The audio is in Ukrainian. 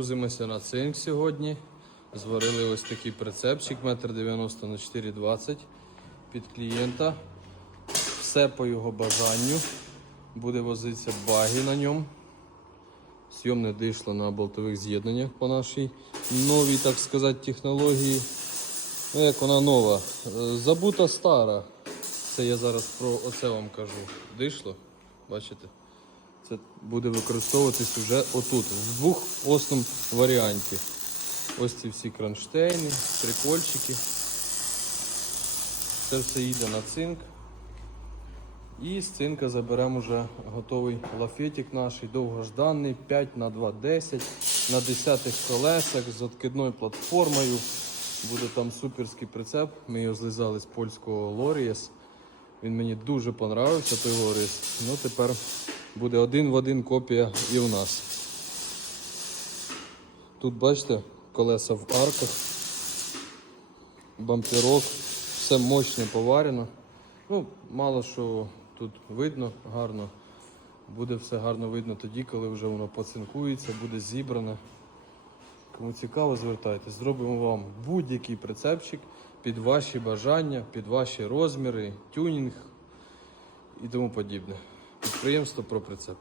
Грузимося на цинк сьогодні. Зварили ось такий прицепчик 1,90 на 4,20 під клієнта. Все по його бажанню. Буде возитися баги на ньому. Сйомне дишло на болтових з'єднаннях по нашій новій, так сказати, технології. Ну, як вона нова. Е, Забута стара. Це я зараз про оце вам кажу. Дишло. Бачите? Це буде використовуватись вже отут, в двох основному варіанті. Ось ці всі кронштейни, прикольчики. Це все їде на цинк. І з цинка заберемо вже готовий лафетик наш, довгожданий 5 на 2 10 на 10 колесах з откидною платформою. Буде там суперський прицеп. Ми його злизали з польського Лорієс. Він мені дуже понравився, той Лорієс. Ну тепер буде один в один копія і у нас. Тут бачите, колеса в арках, бамперок, все мощне поварено. Ну, мало що тут видно гарно. Буде все гарно видно тоді, коли вже воно поцинкується, буде зібране. Кому цікаво, звертайтесь. Зробимо вам будь-який прицепчик під ваші бажання, під ваші розміри, тюнінг і тому подібне. Підприємство про прицеп.